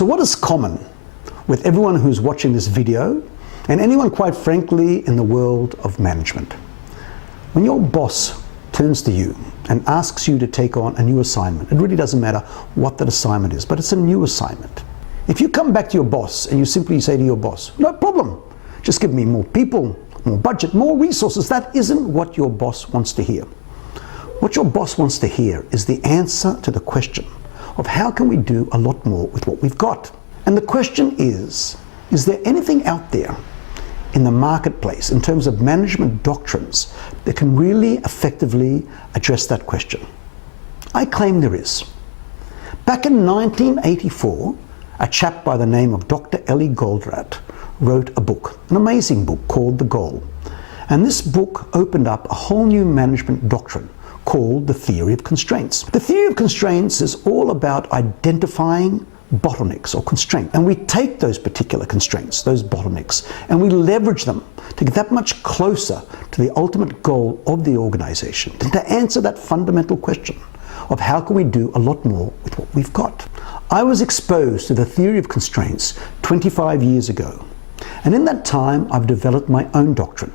So what is common with everyone who's watching this video and anyone, quite frankly, in the world of management? When your boss turns to you and asks you to take on a new assignment, it really doesn't matter what that assignment is, but it's a new assignment. If you come back to your boss and you simply say to your boss, no problem, just give me more people, more budget, more resources, that isn't what your boss wants to hear. What your boss wants to hear is the answer to the question of how can we do a lot more with what we've got? And the question is there anything out there in the marketplace in terms of management doctrines that can really effectively address that question? I claim there is. Back in 1984, a chap by the name of Dr. Eli Goldratt wrote a book, an amazing book called The Goal. And this book opened up a whole new management doctrine called the theory of constraints. The theory of constraints is all about identifying bottlenecks or constraints, and we take those particular constraints, those bottlenecks, and we leverage them to get that much closer to the ultimate goal of the organization, to answer that fundamental question of how can we do a lot more with what we've got. I was exposed to the theory of constraints 25 years ago, and in that time I've developed my own doctrine.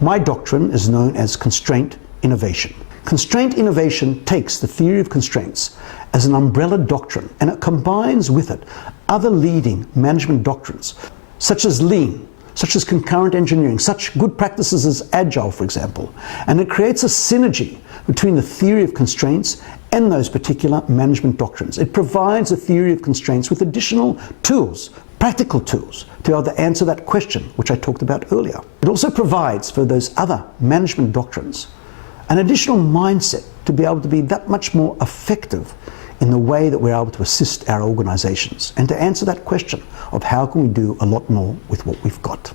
My doctrine is known as Constraint Innovation. Constraint Innovation takes the theory of constraints as an umbrella doctrine, and it combines with it other leading management doctrines, such as lean, such as concurrent engineering, such good practices as agile, for example. And it creates a synergy between the theory of constraints and those particular management doctrines. It provides a theory of constraints with additional tools, practical tools, to be able to answer that question, which I talked about earlier. It also provides for those other management doctrines an additional mindset to be able to be that much more effective in the way that we're able to assist our organizations and to answer that question of how can we do a lot more with what we've got.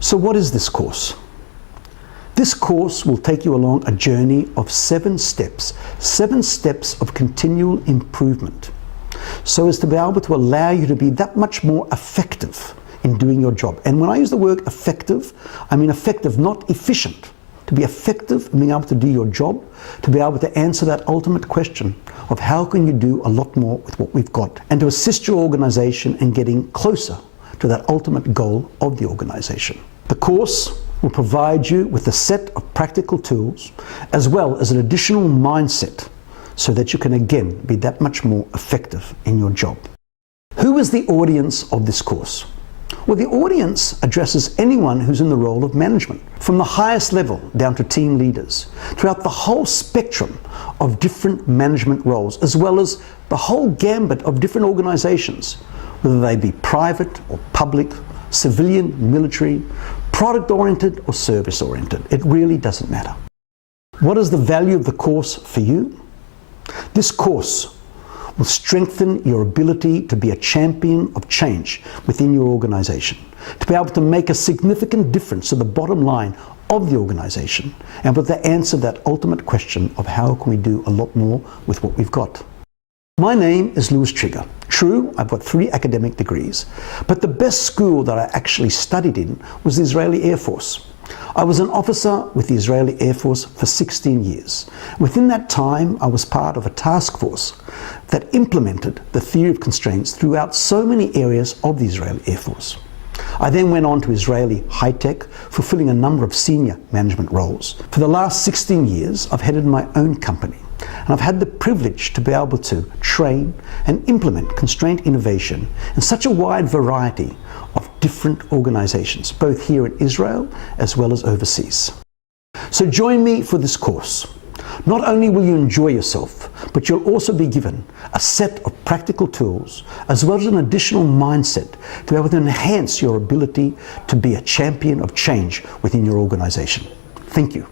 So what is this course? This course will take you along a journey of 7 steps of continual improvement, so as to be able to allow you to be that much more effective in doing your job. And when I use the word effective, I mean effective, not efficient. To be effective in being able to do your job, to be able to answer that ultimate question of how can you do a lot more with what we've got, and to assist your organization in getting closer to that ultimate goal of the organization. The course will provide you with a set of practical tools as well as an additional mindset so that you can again be that much more effective in your job. Who is the audience of this course? Well, the audience addresses anyone who's in the role of management, from the highest level down to team leaders, throughout the whole spectrum of different management roles, as well as the whole gambit of different organizations, whether they be private or public, civilian, military, product-oriented or service-oriented. It really doesn't matter. What is the value of the course for you? This course will strengthen your ability to be a champion of change within your organization, to be able to make a significant difference to the bottom line of the organization, and able to answer that ultimate question of how can we do a lot more with what we've got. My name is Louis Trigger. True, I've got 3 academic degrees, but the best school that I actually studied in was the Israeli Air Force. I was an officer with the Israeli Air Force for 16 years. Within that time, I was part of a task force that implemented the theory of constraints throughout so many areas of the Israeli Air Force. I then went on to Israeli high tech, fulfilling a number of senior management roles. For the last 16 years, I've headed my own company, and I've had the privilege to be able to train and implement constraint innovation in such a wide variety of different organizations, both here in Israel as well as overseas. So join me for this course. Not only will you enjoy yourself, but you'll also be given a set of practical tools as well as an additional mindset to be able to enhance your ability to be a champion of change within your organization. Thank you.